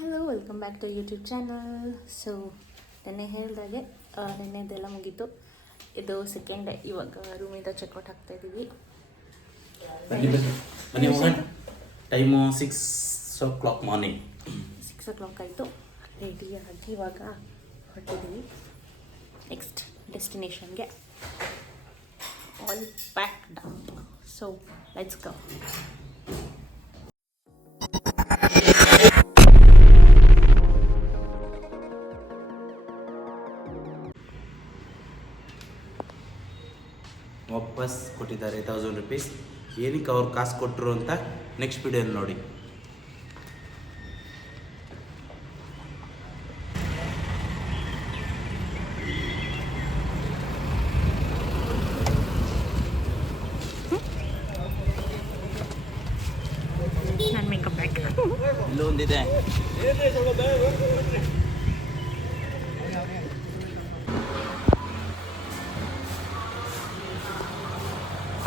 Hello welcome back to YouTube channel. So ನೆನ್ನೆ ಹೇಳಿದಾಗೆ ನೆನ್ನೆದೆಲ್ಲ ಮುಗೀತು. ಇದು ಸೆಕೆಂಡ್ ಡೇ. ಇವಾಗ ರೂಮಿಂದ ಚೆಕ್ಔಟ್ ಆಗ್ತಾ ಇದ್ದೀವಿ. Time 6 o'clock morning. 6 o'clock ಆಯಿತು. ರೆಡಿಯಾಗಿ ಇವಾಗ ಹೊರಟಿದ್ದೀವಿ ನೆಕ್ಸ್ಟ್ ಡೆಸ್ಟಿನೇಷನ್ಗೆ. All packed. So let's go. ವಾಪಸ್ ಕೊಟ್ಟಿದ್ದಾರೆ 1000 rupees. ಏನಕ್ಕೆ ಅವ್ರು ಕಾಸು ಕೊಟ್ಟರು ಅಂತ ನೆಕ್ಸ್ಟ್ ವಿಡಿಯೋಲಿ ನೋಡಿ. ನನ್ನ ಮೇಕಪ್ ಬ್ಯಾಗ್ ಇಲ್ಲೊಂದಿದೆ.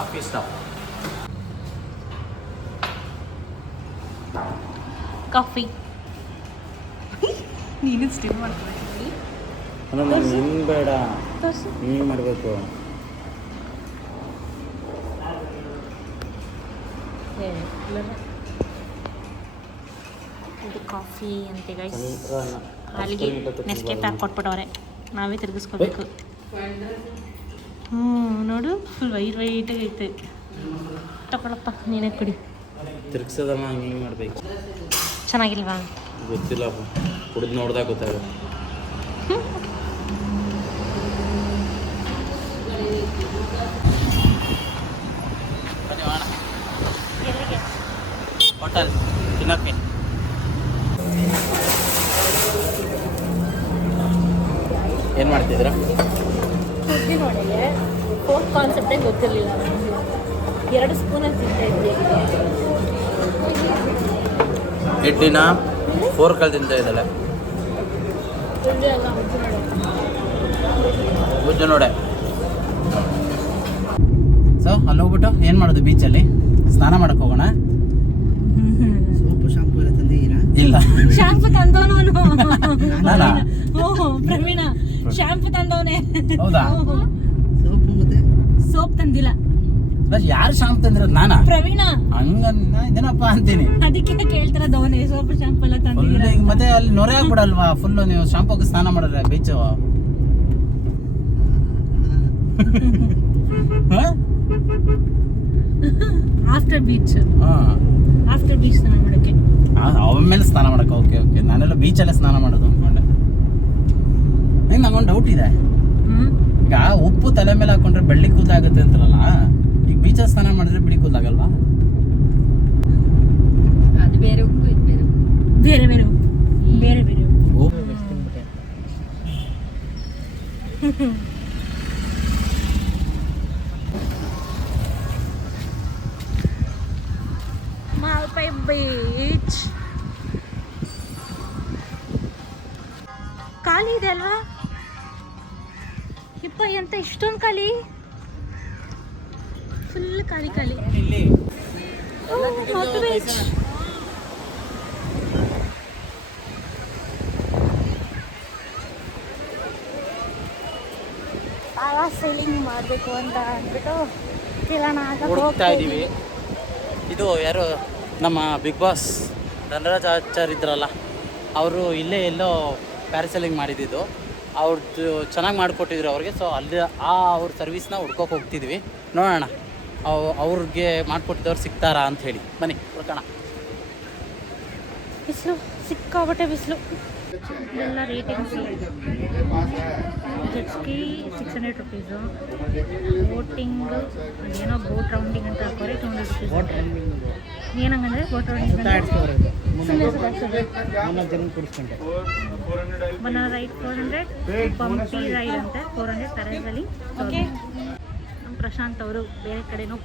Office staff coffee. ನೀನು ಸ್ಟಿಲ್ ಮಾಡ್ತೀನಿ. ಏನು ಬೇಡ, ನೀನು ಮಾಡಬೇಕು. ಇದು ಕಾಫಿ ಅಂತೆ ಗೈಸ್. ಹಾಲಿಗೆ ನೆಸ್ಕೆಫೆ ಕೊಟ್ಬಿಟ್ಟವ್ರೆ, ನಾವೇ ತಿರುಗಿಸ್ಕೋಬೇಕು. ನೋಡು ಫುಲ್ ವೈಟಾಗಿ ಐತೆ. ತಗೊಳಪ್ಪ ನೀನೇ ಕುಡಿ. ತಿರ್ಗ್ಸೋದಮ್ಮ ಹಿಂಗೆ ಮಾಡಬೇಕು. ಚೆನ್ನಾಗಿಲ್ವಾ? ಗೊತ್ತಿಲ್ಲ, ಕುಡಿದು ನೋಡ್ದಾಗ ಗೊತ್ತಾಗುತ್ತೆ. ಎಲ್ಲಿಗೆ? ಹೋಟೆಲ್ ತಿನ್ನಕ್ಕೆ. ಏನು ಮಾಡ್ತಿದ್ದೀರಾ? ಉದ್ದಿನ ವಡೆಗೆ ಫೋರ್ತ್ ಕಾನ್ಸೆಪ್ಟೇ ಗೊತ್ತಿರಲಿಲ್ಲ ನನಗೆ. 2 ಸ್ಪೂನಲ್ಲಿ ತಿಂತಾ ಇದ್ದೆ. ಇಡ್ಲಿನ 4 ಕಲ್ ತಿಂತ ಇದ್ದಾಳೆ. ಉದ್ದಿ ಅಲ್ಲ, ಉಜ್ಜು ನೋಡೆ. ಸೊ ಅಲ್ಲಿ ಹೋಗ್ಬಿಟ್ಟು ಏನು ಮಾಡೋದು? ಬೀಚಲ್ಲಿ ಸ್ನಾನ ಮಾಡಕ್ಕೆ ಹೋಗೋಣ. ಸೋಪು ಶಾಂಪು ಎಲ್ಲ ತಂದಿದ್ದೀರಾ? ಇಲ್ಲ, ಶಾಂಪು ತಂದವನು ಪ್ರವೀಣ. ಶಾಂಪು ತಂದವನೇ. ಹೌದಾ? ಸೋಪು ಮತ್ತೆ ಸೋಪ್ ತಂದಿಲ್ಲ. ಯಾರು ಶಾಂಪು ತಂದಿರೋದು? ನಾನಾ? ಪ್ರವೀಣ. ಹಂಗ ಇದೇನಪ್ಪ ಅಂತೀನಿ. ಅದಕ್ಕೆ ಕೇಳ್ತಿರೋದವನೇ ಸೋಪು ಶಾಂಪು ಎಲ್ಲ ತಂದಿಲ್ಲ. ಮತ್ತೆ ಅಲ್ಲಿ ನೊರೆ ಆಗ್ಬಿಡಲ್ವಾ ಫುಲ್? ನೀವು ಶಾಂಪುಗೆ ಸ್ನಾನ ಮಾಡಿದ್ರೆ ಬೀಚು. ಆಫ್ಟರ್ ಬೀಚ್ ಸ್ನಾನ ಮಾಡಕ್ಕೆ. ಆಮೇಲೆ ಸ್ನಾನ ಮಾಡಕ್ಕೆ. ಓಕೆ ಓಕೆ, ನಾನೆಲ್ಲ ಬೀಚಲ್ಲೇ ಸ್ನಾನ ಮಾಡೋದು ಅಂದ್ಕೊಂಡೆ. ನಂಗೊಂದು ಡೌಟ್ ಇದೆ. ಈಗ ಉಪ್ಪು ತಲೆ ಮೇಲೆ ಹಾಕೊಂಡ್ರೆ ಬೆಳ್ಳಿ ಕೂದಲಾಗುತ್ತೆ ಅಂತಾರಲ್ಲ, ಈಗ ಬೀಚಲ್ಲಿ ಸ್ನಾನ ಮಾಡಿದ್ರೆ ಬಿಳಿ ಕೂದಲಾಗಲ್ವಾ? ಅದು ಬೇರೆ ಉಪ್ಪು, ಇದು ಬೇರೆ ಬೇರೆ ಬೇರೆ ಬೇರೆ ಬೇರೆ ಮಾಲ್ಪೈ ಬೀಚ್ ಖಾಲಿ ಇದೆ ಅಲ್ವಾ? ಇಪ್ಪ ಎಂತ ಇಷ್ಟೊಂದು ಖಾಲಿ, ಫುಲ್ ಖಾಲಿ ಖಾಲಿ. ಬೀಚ್ ಸೈಲಿಂಗ್ ಮಾಡಬೇಕು ಅಂತ ಅಂದ್ಬಿಟ್ಟು ಕೇಳೋಣ ಹುಡುಕ್ತಾ ಇದ್ದೀವಿ. ಇದು ಯಾರು ನಮ್ಮ ಬಿಗ್ ಬಾಸ್ ಧನರಾಜ್ ಆಚಾರ್ ಇದ್ರಲ್ಲ, ಅವರು ಇಲ್ಲೇ ಎಲ್ಲೋ ಪ್ಯಾರಾಸೈಲಿಂಗ್ ಮಾಡಿದ್ದು. ಅವ್ರದ್ದು ಚೆನ್ನಾಗಿ ಮಾಡಿಕೊಟ್ಟಿದ್ರು ಅವ್ರಿಗೆ. ಸೊ ಅಲ್ಲಿ ಅವ್ರ ಸರ್ವಿಸ್ನ ಹುಡ್ಕೋಕೆ ಹೋಗ್ತಿದ್ವಿ. ನೋಡೋಣ ಅವ್ರಿಗೆ ಮಾಡಿಕೊಟ್ಟಿದ್ದವ್ರು ಸಿಗ್ತಾರಾ ಅಂತ ಹೇಳಿ. ಬನ್ನಿ ಹುಡ್ಕೋಣ. ಬಿಸಿಲು ಸಿಕ್ಕಾಬಟ್ಟೆ ಬಿಸಿಲು. ಎಲ್ಲ ratings. Jet ski 600 rupees. Boating ಏನೋ ಬೋಟ್ ರೌಂಡಿಂಗ್ ಅಂತ ಹಾಕೋರೆ 200 rupees. ಏನಂಗಂದ್ರೆ ಬೋಟ್ ರೌಂಡಿಂಗ್ ಬನಾನಾ ರೈಡ್ 400, ಪಂಪಿ ರೈಡ್ ಅಂತ 400 ಪ್ಯಾರಾಸೈಲಿಂಗ್. ಓಕೆ, ನಮ್ಮ ಪ್ರಶಾಂತ್ ಅವರು ಬೇರೆ ಕಡೆನೋ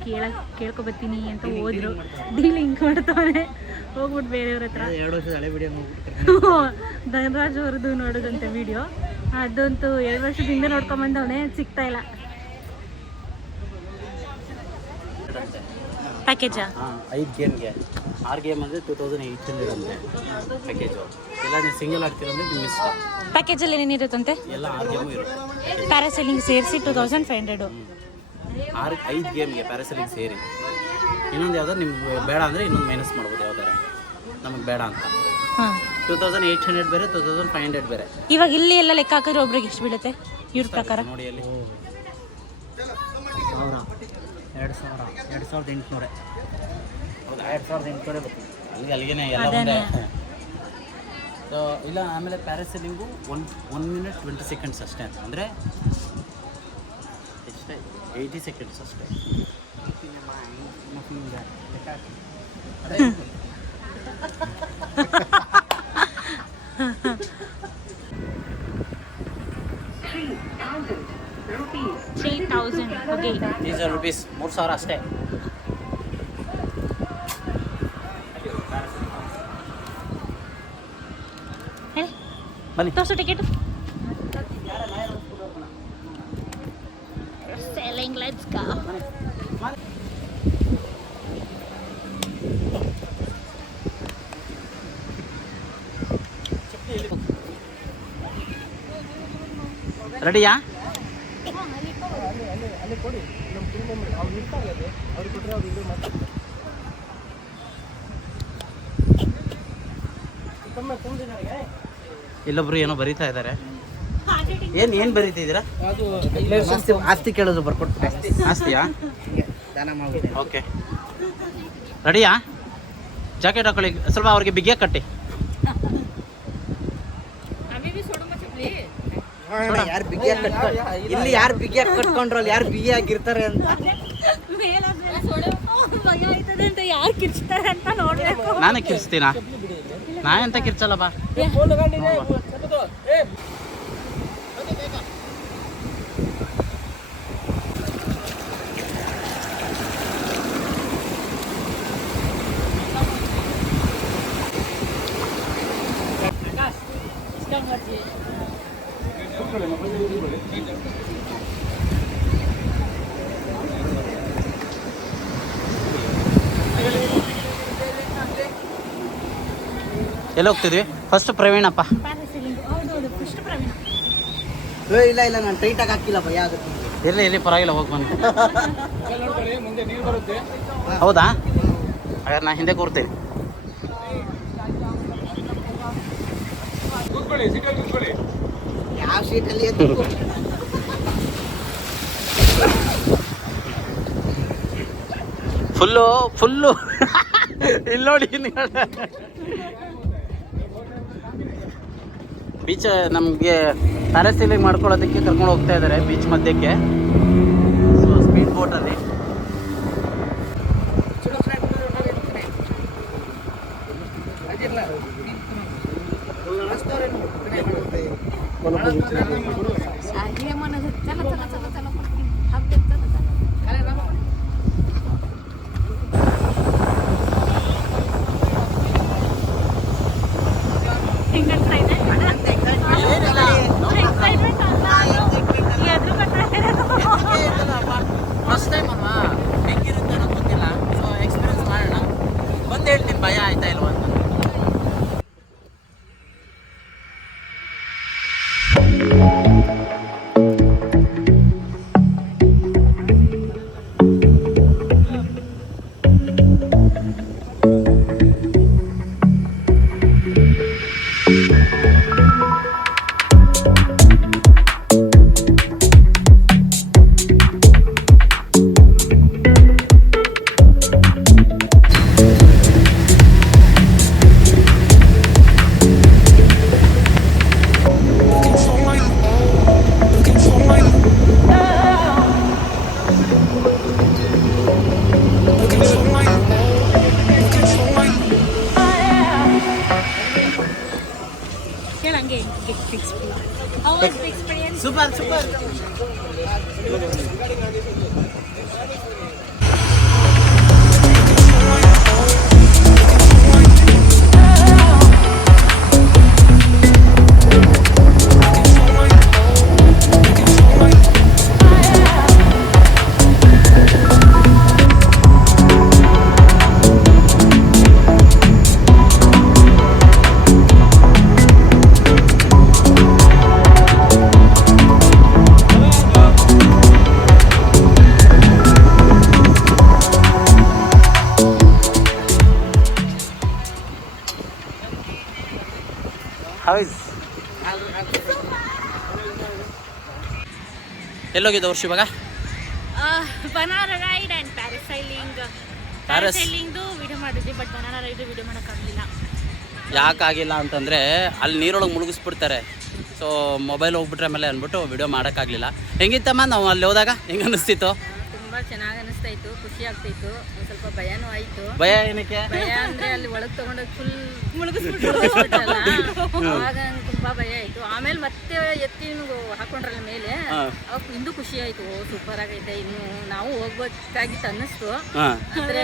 ಕೇಳ್ಕೊಬತ್ತೀನಿ ಅಂತ ಹೋದ್ರು. ಡೀಲಿಂಗ್ ಮಾಡ್ತಾನೆ. ಹೋಗ್ಬಿಟ್ಟು ಬೇರೆಯವ್ರ ಹತ್ರ 2 ವರ್ಷದ ಹಳೆ ವಿಡಿಯೋ ನೋಡ್ಬಿಟ್ಟು ಧನರಾಜ್ ಅವ್ರದ್ದು ನೋಡೋದಂತೆ ವಿಡಿಯೋ. ಅದಂತೂ 2 ವರ್ಷದಿಂದ ನೋಡ್ಕೊಂಬಂದವನೇ, ಸಿಗ್ತಾ ಇಲ್ಲ. ಪ್ಯಾಕೇಜಾ? 5 ಗೇಮ್ಗೆ 6 ಗೇಮ್ ಅಂದರೆ 2800 ಅಂತೆ ಪ್ಯಾಕೇಜು. ನೀವು ಸಿಂಗಲ್ ಆಡ್ತೀರ ಅಂದರೆ ನಿಮ್ಮ ಇಷ್ಟ. ಪ್ಯಾಕೇಜಲ್ಲಿ ಏನೇನಿರುತ್ತಂತೆ? ಎಲ್ಲ 6 ಗೇಮು ಇರುತ್ತೆ. ಪ್ಯಾರಾಸೈಲಿಂಗ್ ಸೇರಿಸಿ 2500. 5 ಗೇಮ್ಗೆ ಪ್ಯಾರಾಸೈಲಿಂಗ್ ಸೇರಿ. ಇನ್ನೊಂದು ಯಾವ್ದಾರು ನಿಮ್ಗೆ ಬೇಡ ಅಂದರೆ ಇನ್ನೊಂದು ಮೈನಸ್ ಮಾಡ್ಬೋದು, ಯಾವ್ದಾರು ನಮಗೆ ಬೇಡ ಅಂತ. ಹಾಂ, 2800 ಬೇರೆ, 2500 ಬೇರೆ. ಇವಾಗ ಇಲ್ಲಿ ಎಲ್ಲ ಲೆಕ್ಕ ಹಾಕಿದ್ರೆ ಒಬ್ರಿಗೆ ಎಷ್ಟು ಬೀಳುತ್ತೆ ಇವ್ರ ಪ್ರಕಾರ? ನೋಡಿ ಅಲ್ಲಿ 2800. ಹೌದಾ, 2800 ಬರ್ತದೆ. ಅಲ್ಲಿಗೆ ಎಲ್ಲ ಒಂದೇ. ಸೊ ಇಲ್ಲ, ಆಮೇಲೆ ಪ್ಯಾರಾಸೈಲಿಂಗು 1 minute 20 seconds ಅಷ್ಟೇ ಅಂತ, ಅಂದರೆ ಎಷ್ಟೇ 80 seconds ಅಷ್ಟೇ. ಅದೇ 3000. ಓಕೆ, 3000 rupees, 3000 ಅಷ್ಟೇ. ಹೇಳಿ ಬನ್ನಿ ತೋರಿಸು ಟಿಕೆಟ್. Selling, let's go. ರೆಡಿಯಾ? ಇಲ್ಲೊಬ್ರು ಏನೋ ಬರೀತಾ ಇದ್ದಾರೆ. ಏನು ಬರೀತಿದ್ದೀರಾ? ಆಸ್ತಿ ಕೇಳಿದ್ರು ಬರ್ಕೊಡ್ತೀನಿ. ಆಸ್ತಿಯಾ? ದಾನ ಮಾಡ್ಬಿಟ್ಟು. ಓಕೆ, ರೆಡಿಯಾ? ಜಾಕೆಟ್ ಹಾಕೊಳ್ಳಿ, ಸ್ವಲ್ಪ ಅವ್ರಿಗೆ ಬಿಗಿಯ ಕಟ್ಟಿ. ಯಾರು ಬಿಗಿಯಾಗಿ ಕಟ್ಕೊಂಡು ಇಲ್ಲಿ ಯಾರು ಬಿಗಿಯಾಗಿ ಕಟ್ಕೊಂಡ್ರಲ್ಲ, ಯಾರು ಬಿಗಿಯಾಗಿರ್ತಾರೆ ಅಂತ. ಯಾರು ಕಿರ್ಚ್ತಾರೆ ಅಂತ ನೋಡ್ಬೇಕು. ನಾನೇ ಕಿರ್ಚ್ತೀನಾ? ನಾ ಎಂತ ಕಿರ್ಚಲ್ಲ ಬಾ. ಎಲ್ಲಿ ಹೋಗ್ತಿದ್ವಿ? ಫಸ್ಟ್ ಪ್ರವೀಣಪ್ಪ. ಪ್ಯಾರಾಸೈಲಿಂಗ್, ಹೌದೌದು, ಫಸ್ಟ್ ಪ್ರವೀಣ. ಇಲ್ಲ ಇಲ್ಲ, ನಾನು ಟೈಟಾಗಿ ಹಾಕಿಲ್ಲ, ಭಯ ಆಗುತ್ತೆ. ಇರಲಿ ಪರವಾಗಿಲ್ಲ, ಹೋಗಿ ಬನ್ನಿ. ಹೌದಾ? ಹಾಗಾದ್ರೆ ನಾ ಹಿಂದೆ ಕೂರ್ತೀನಿ. ಯಾವ ಸೀಟಲ್ಲಿ ಫುಲ್ಲು ಇಲ್ಲಿ ನೋಡಿ. ಬೀಚ್ ನಮಗೆ ಪ್ಯಾರಾಸೈಲಿಂಗ್ ಮಾಡ್ಕೊಳ್ಳೋದಕ್ಕೆ ಕರ್ಕೊಂಡು ಹೋಗ್ತಾ ಇದ್ದಾರೆ ಬೀಚ್ ಮಧ್ಯಕ್ಕೆ. ಸೊ ಸ್ಪೀಡ್ ಬೋಟಲ್ಲಿ ಫಸ್ಟ್ ಟೈಮ್ ಅಲ್ವಾ, ಹೆಂಗಿರುತ್ತೆ ಅನ್ನೋದು ಗೊತ್ತಿಲ್ಲ. ಸೊ ಎಕ್ಸ್ಪೀರಿಯನ್ಸ್ ಮಾಡೋಣ, ಬಂದು ಹೇಳ್ತೀನಿ ಭಯ ಆಯ್ತಾ ಇಲ್ವಾ ಅಂತ. ಕೇಳಂಗೆ ಎಕ್ಸ್ಪೀರಿಯನ್ಸ್. Super super. ಹೌದು. ಎಲ್ಲೋಗಿದ್ದು ವರ್ಷ ಇವಾಗ? Banana ride and parasailing. ಪ್ಯಾರಾಸೈಲಿಂಗ್ದು ವಿಡಿಯೋ ಮಾಡಿದ್ವಿ, ಬಟ್ ಬನಾನಾ ರೈಡ್ ವಿಡಿಯೋ ಮಾಡೋಕ್ಕಾಗಲಿಲ್ಲ. ಯಾಕಾಗಿಲ್ಲ ಅಂತಂದರೆ ಅಲ್ಲಿ ನೀರೊಳಗೆ ಮುಳುಗಿಸ್ಬಿಡ್ತಾರೆ. ಸೊ ಮೊಬೈಲ್ ಹೋಗ್ಬಿಟ್ರೆ ಆಮೇಲೆ ಅಂದ್ಬಿಟ್ಟು ವಿಡಿಯೋ ಮಾಡೋಕ್ಕಾಗಲಿಲ್ಲ. ಹೆಂಗಿತ್ತಮ್ಮ ನಾವು ಅಲ್ಲಿ ಹೋದಾಗ? ಹೆಂಗೆ ಅನ್ನಿಸ್ತಿತ್ತು? ತುಂಬ ಚೆನ್ನಾಗಿ ಅನಿಸ್ತಾ ಇತ್ತು, ಖುಷಿ ಆಗ್ತಾಯಿತ್ತು. ಒಂದು ಸ್ವಲ್ಪ ಭಯನೂ ಆಯಿತು. ಭಯ ಏನಕ್ಕೆ? ಭಯ ಅಂದರೆ ಅಲ್ಲಿ ಒಳಗೆ ತೊಗೊಂಡೋಗಿ ಫುಲ್ ಮುಳುಗಿಸ್ಬಿಟ್ಟಲ್ಲ, ಆವಾಗ ನಂಗೆ ತುಂಬ ಭಯ ಆಯಿತು. ಆಮೇಲೆ ಮತ್ತೆ ಎತ್ತಿ ಹಾಕೊಂಡ್ರಲ್ಲ ಮೇಲೆ, ಅವಾಗ ಇನ್ನೂ ಖುಷಿ ಆಯಿತು. ಓ ಸೂಪರ್ ಆಗೈತೆ, ಇನ್ನು ನಾವು ಹೋಗ್ಬೇಕಾಗಿತ್ತು ಅನ್ನಿಸ್ತು. ಆದರೆ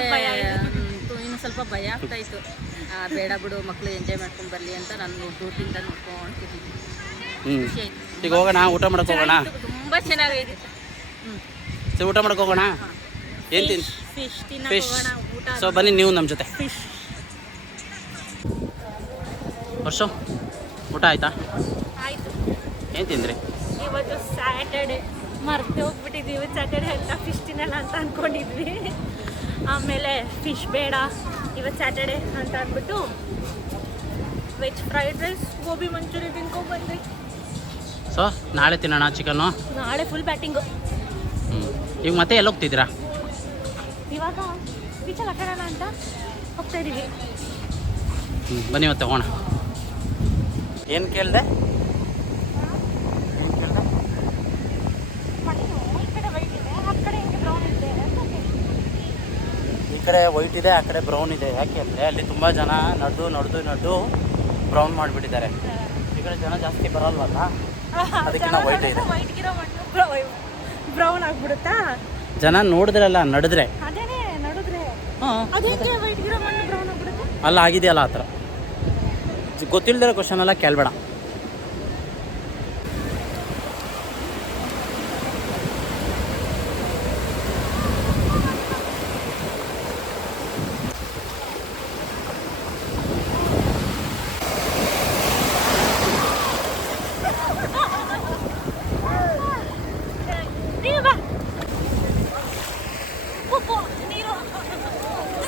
ಇನ್ನು ಸ್ವಲ್ಪ ಭಯ ಆಗ್ತಾಯಿತ್ತು. ಬೇಡ ಬಿಡು, ಮಕ್ಕಳು ಎಂಜಾಯ್ ಮಾಡ್ಕೊಂಡು ಬರಲಿ ಅಂತ ನಾನು ಡ್ಯೂಟಿಯಿಂದ ನೋಡ್ಕೊಂತಿದ್ದೀನಿ. ಖುಷಿ ಆಯಿತು. ಈಗ ಹೋಗೋಣ, ಊಟ ಮಾಡಕ್ಕೆ ಹೋಗೋಣ. ತುಂಬ ಚೆನ್ನಾಗೈತೆ. ಸರಿ, ಊಟ ಮಾಡಕ್ಕೆ ಹೋಗೋಣ. ಏನು ತಿನ್? ಫಿಶ್. ಸೊ ಬನ್ನಿ ನೀವು ನಮ್ಮ ಜೊತೆ. ವರ್ಷ ಊಟ ಆಯ್ತಾ? ಆಯಿತು. ಏನು ತಿಂದ್ರಿ? ಇವತ್ತು ಸ್ಯಾಟರ್ಡೆ, ಮರ್ತೆ ಹೋಗ್ಬಿಟ್ಟಿದ್ವಿ. ಇವತ್ತು ಸ್ಯಾಟರ್ಡೆ ಅಂತ ಫಿಶ್ ತಿನ್ನಲ್ಲ ಅಂತ ಅಂದ್ಕೊಂಡಿದ್ವಿ. ಆಮೇಲೆ ಫಿಶ್ ಬೇಡ ಇವತ್ತು ಸ್ಯಾಟರ್ಡೆ ಅಂತ ಅಂದ್ಬಿಟ್ಟು veg fried rice, gobi manchurian ತಿನ್ಕೊಂಡ್ಬಂದ್ರಿ. ಸೊ ನಾಳೆ ತಿನ್ನೋಣ ಚಿಕನ್ನು? ನಾಳೆ ಫುಲ್ ಬ್ಯಾಟಿಂಗು. ಈಗ ಮತ್ತೆ ಎಲ್ಲಿ ಹೋಗ್ತಿದ್ದೀರಾ? ಇವಾಗ ಬೀಚಲ್ಲಿ ಆಟ ಆಡೋಣ ಅಂತ ಹೋಗ್ತಾ ಇದ್ದೀವಿ. ಬನ್ನಿ ಮತ್ತೆ ಹೋಗೋಣ. ಏನು ಕೇಳಿದೆ? ಈ ಕಡೆ ವೈಟ್ ಇದೆ, ಆ ಕಡೆ ಬ್ರೌನ್ ಇದೆ. ಯಾಕೆ ಅಂದರೆ ಅಲ್ಲಿ ತುಂಬ ಜನ ನಡೆದು ಬ್ರೌನ್ ಮಾಡಿಬಿಟ್ಟಿದ್ದಾರೆ. ಈ ಕಡೆ ಜನ ಜಾಸ್ತಿ ಬರಲ್ವಲ್ಲ, ಅದಕ್ಕೆ ನಾವು ವೈಟ್ ಇದೆ. ವೈಟ್ಗಿರೋ ಮಣ್ಣು ಬ್ರೌನ್ ಆಗ್ಬಿಡುತ್ತಾ? ಜನ ನೋಡಿದ್ರಲ್ಲ, ನಡೆದ್ರೆ. ಅದೇನೇ ನೋಡಿದ್ರೆ ಹಾಂ, ಅದೇಂಗೆ ವೈಟ್ಗಿರೋ ಮಣ್ಣು ಬ್ರೌನ್ ಆಗ್ಬಿಡುತ್ತೆ? ಅಲ್ಲ ಆಗಿದೆಯಲ್ಲ ಆ ಥರ. ಗೊತ್ತಿಲ್ಲದಿರೋ ಕ್ವಶನ್ ಎಲ್ಲ ಕೇಳಬೇಡ.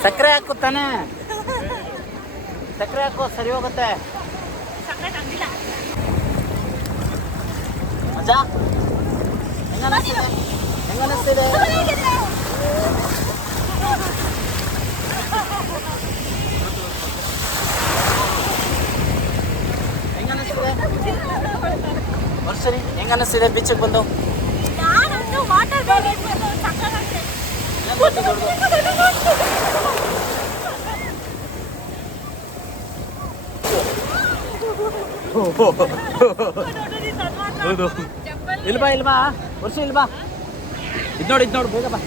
ಸಕ್ಕರೆ ಹಾಕು ತಾನೆ, ಸಕ್ಕರೆ ಹಾಕು, ಸರಿ ಹೋಗುತ್ತೆ. ಮಜಾ ಹೆಂಗನಿಸ್ತಿದೆ? ಹೆಂಗನಿಸ್ತಿದೆ? ಹೆಂಗನಿಸ್ತಿದೆ ವರ್ಷರಿ? ಹೆಂಗನಿಸ್ತಿದೆ ಬೀಚಿಗೆ ಬಂದು? ನಾನಂತೂ ವಾಟರ್ ಬ್ಯಾಗ್ ಸಕ್ಕತ್ತಾಗಿದೆ. ಇಲ್ಬಾ ವರ್ಷ ಇಲ್ಬಾ. ಇದು ನೋಡಿ ಬೇಗ ಬಾ.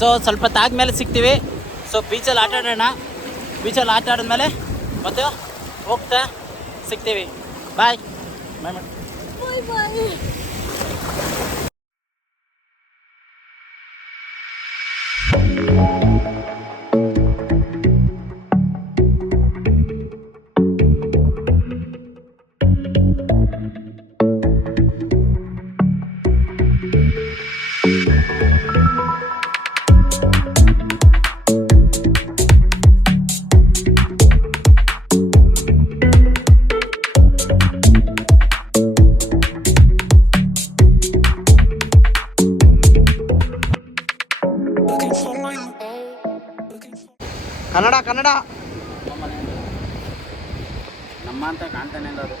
ಸೊ ಸ್ವಲ್ಪ ತಾದ್ಮೇಲೆ ಸಿಗ್ತೀವಿ. ಸೊ ಬೀಚಲ್ಲಿ ಆಟ ಆಡೋಣ. ಬೀಚಲ್ಲಿ ಆಟ ಆಡಿದ್ಮೇಲೆ ಮತ್ತೆ ಹೋಗ್ತಾ ಸಿಗ್ತೀವಿ. ಬಾಯ್ ಬಾಯ್. ಕನ್ನಡ ನಮ್ಮ ಅಂತ ಕಾಣ್ತಾನೆ ಇಲ್ಲ ಅದು.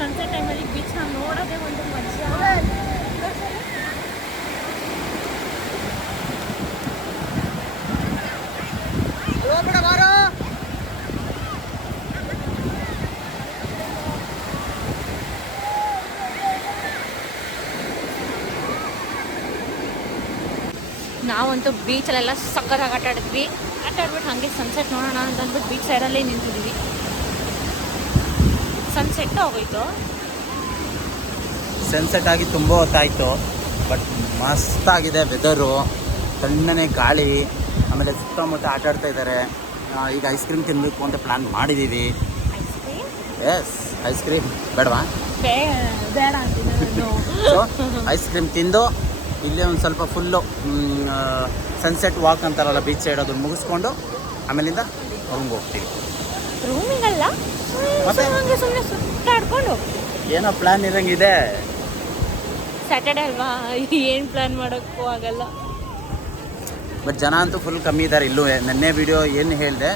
ಸನ್ಸೆಟ್ ಟೈಮಲ್ಲಿ ಬೀಚ್ನ ನೋಡೋದೇ ಒಂದು ಮಜಾ. ನಾವಂತೂ ಬೀಚಲ್ಲೆಲ್ಲ ಸಕ್ಕತ್ತಾಗಿ ಆಟ ಆಡಿದ್ವಿ. ಆಟ ಆಡ್ಬಿಟ್ಟು ಹಾಗೆ ಸನ್ಸೆಟ್ ನೋಡೋಣ ಅಂತ ಅಂದ್ಬಿಟ್ಟು ಬೀಚ್ ಸೈಡಲ್ಲೇ ನಿಂತಿದ್ವಿ. ಸನ್ಸೆಟ್ ಆಗೋಯ್ತು. ಸನ್ಸೆಟ್ ಆಗಿ ತುಂಬ ಹೊತ್ತಾಯಿತು. ಬಟ್ ಮಸ್ತಾಗಿದೆ ವೆದರು, ತಣ್ಣನೆ ಗಾಳಿ, ಆಮೇಲೆ ಸುತ್ತಮುತ್ತ ಆಟ ಆಡ್ತಾ ಇದ್ದಾರೆ. ಈಗ ಐಸ್ ಕ್ರೀಮ್ ತಿನ್ನಬೇಕು ಅಂತ ಪ್ಲ್ಯಾನ್ ಮಾಡಿದ್ದೀವಿ. ಎಸ್, ಐಸ್ ಕ್ರೀಮ್ ಬೇಡವಾ? ಬೇಡ ಅಂತಿದ್ದು. ಸೊ ಐಸ್ ಕ್ರೀಮ್ ತಿಂದು ಇಲ್ಲೇ ಒಂದು ಸ್ವಲ್ಪ ಫುಲ್ಲು ಸನ್ಸೆಟ್ ವಾಕ್ ಅಂತಾರಲ್ಲ ಬೀಚ್ ಸೈಡ್, ಅದನ್ನು ಮುಗಿಸ್ಕೊಂಡು ಆಮೇಲಿಂದ ರೂಮ್ಗೆ ಹೋಗ್ತೀವಿ. ರೂಮಿಗಲ್ಲ, ಮತ್ತೆ ಸುಮ್ಮನೆ ಸುತ್ತಾಡ್ಕೊಂಡು. ಏನೋ ಪ್ಲ್ಯಾನ್ ಇರಂಗಿದೆ. ಸ್ಯಾಟರ್ಡೆ ಅಲ್ವಾ, ಏನು ಪ್ಲ್ಯಾನ್ ಮಾಡೋಕ್ಕೂ ಆಗಲ್ಲ. ಬಟ್ ಜನ ಅಂತೂ ಫುಲ್ ಕಮ್ಮಿ ಇದ್ದಾರೆ ಇಲ್ಲೂ. ನೆನ್ನೆ ವಿಡಿಯೋ ಏನು ಹೇಳಿದೆ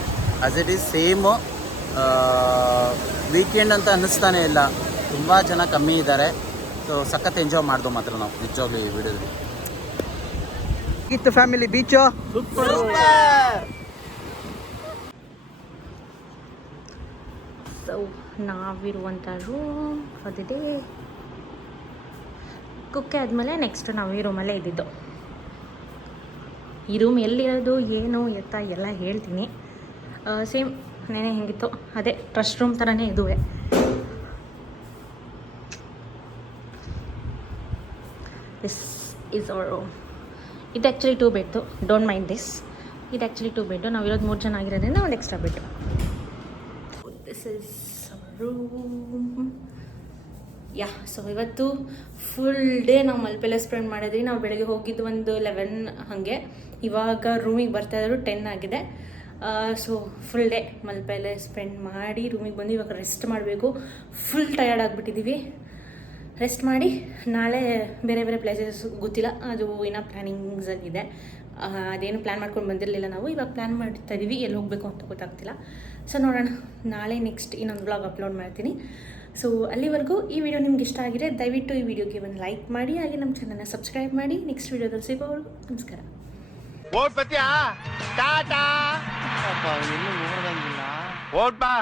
as it is same. Weekend ಅಂತ ಅನ್ನಿಸ್ತಾನೆ ಇಲ್ಲ, ತುಂಬ ಜನ ಕಮ್ಮಿ ಇದ್ದಾರೆ. ಸೊ ಸಖತ್ ಎಂಜಾಯ್ ಮಾಡ್ದೋ ಮಾತ್ರ ನಾವು ನಿಜವಾಗ್ಲೂ ಈ ವಿಡಿಯೋದಲ್ಲಿ. ಇತ್ತು ಫ್ಯಾಮಿಲಿ ಬೀಚು ಸೊ ನಾವಿರುವಂಥ ರೂಮ್ ಅದಿದೆ. ಕುಕ್ಕೆ ಆದಮೇಲೆ ನೆಕ್ಸ್ಟ್ ನಾವು ಈ ರೂಮಲ್ಲೇ ಇದ್ದಿದ್ದು. ಈ ರೂಮ್ ಎಲ್ಲಿರೋದು ಏನು ಎತ್ತ ಎಲ್ಲ ಹೇಳ್ತೀನಿ. ಸೇಮ್ ನೆನೆ ಹೆಂಗಿತ್ತು ಅದೇ ಟ್ರಸ್ಟ್ ರೂಮ್ ಥರನೇ ಇದುವೆ. This is our room. ಇದು actually 2 bed, don't mind this. ಇದು ಆ್ಯಕ್ಚುಲಿ 2 ಬೆಡ್ಡು. ನಾವಿರೋದು 3 ಜನ ಆಗಿರೋದ್ರಿಂದ ಒಂದು extra bed. This is room. Yeah, so ಇವತ್ತು ಫುಲ್ ಡೇ ನಾವು ಮಲ್ಪೆಲ್ಲ ಸ್ಪೆಂಡ್ ಮಾಡಿದ್ವಿ. ನಾವು ಬೆಳಗ್ಗೆ ಹೋಗಿದ್ದು ಒಂದು 11 ಹಾಗೆ, ಇವಾಗ ರೂಮಿಗೆ ಬರ್ತಾ ಇದ್ರು 10 ಆಗಿದೆ. ಸೊ ಫುಲ್ ಡೇ ಮಲ್ಪೆಲ್ಲ ಸ್ಪೆಂಡ್ ಮಾಡಿ ರೂಮಿಗೆ ಬಂದು ಇವಾಗ ರೆಸ್ಟ್ ಮಾಡಬೇಕು. Full tired ಆಗಿಬಿಟ್ಟಿದ್ದೀವಿ. ರೆಸ್ಟ್ ಮಾಡಿ ನಾಳೆ ಬೇರೆ ಬೇರೆ ಪ್ಲೇಸಸ್ ಗೊತ್ತಿಲ್ಲ, ಅದು ಏನೋ ಪ್ಲ್ಯಾನಿಂಗ್ಸ್ ಆಗಿದೆ. ಅದೇನು ಪ್ಲ್ಯಾನ್ ಮಾಡ್ಕೊಂಡು ಬಂದಿರಲಿಲ್ಲ ನಾವು. ಇವಾಗ ಪ್ಲ್ಯಾನ್ ಮಾಡ್ತಾ ಇದ್ದೀವಿ, ಎಲ್ಲಿ ಹೋಗಬೇಕು ಅಂತ ಗೊತ್ತಾಗ್ತಿಲ್ಲ. ಸೊ ನೋಡೋಣ, ನಾಳೆ ನೆಕ್ಸ್ಟ್ ಇನ್ನೊಂದು ವ್ಲಾಗ್ ಅಪ್ಲೋಡ್ ಮಾಡ್ತೀನಿ. ಸೊ ಅಲ್ಲಿವರೆಗೂ ಈ ವಿಡಿಯೋ ನಿಮ್ಗೆ ಇಷ್ಟ ಆಗಿದೆ ದಯವಿಟ್ಟು ಈ ವಿಡಿಯೋಗೆ ಒಂದು ಲೈಕ್ ಮಾಡಿ, ಹಾಗೆ ನಮ್ಮ ಚಾನಲ್ನ ಸಬ್ಸ್ಕ್ರೈಬ್ ಮಾಡಿ. ನೆಕ್ಸ್ಟ್ ವಿಡಿಯೋದಲ್ಲಿ ಸಿಗೋವರೆಗೂ ನಮಸ್ಕಾರ. ಓಟ್ ಬಾ